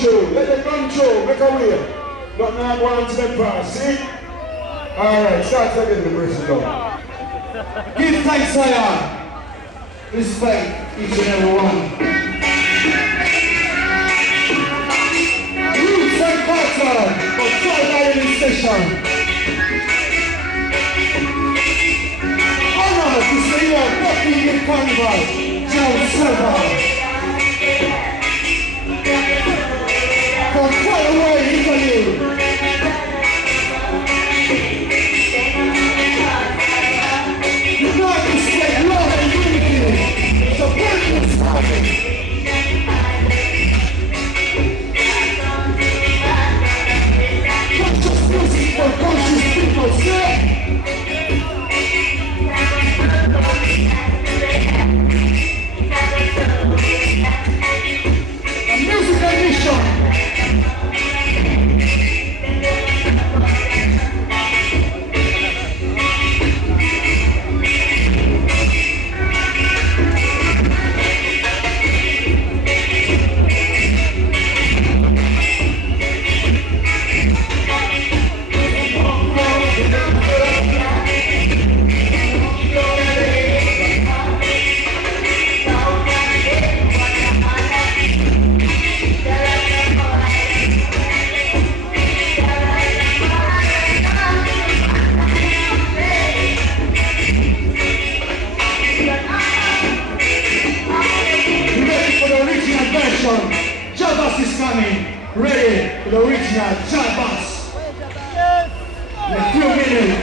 through. Let them run through. Make a way. Not now go on to the pass. See? Alright, start again the person down. Give thanks, Zion. Respect each and every one. Roots and Carter for Friday in this session. Honor to say your Buckingham Carnival, John Silver. From far away, Italy. United States love and unity. Support this party. Conscious music for conscious people, sir. A musical mission. Jabas is coming, ready for the original Jabas. In a few minutes.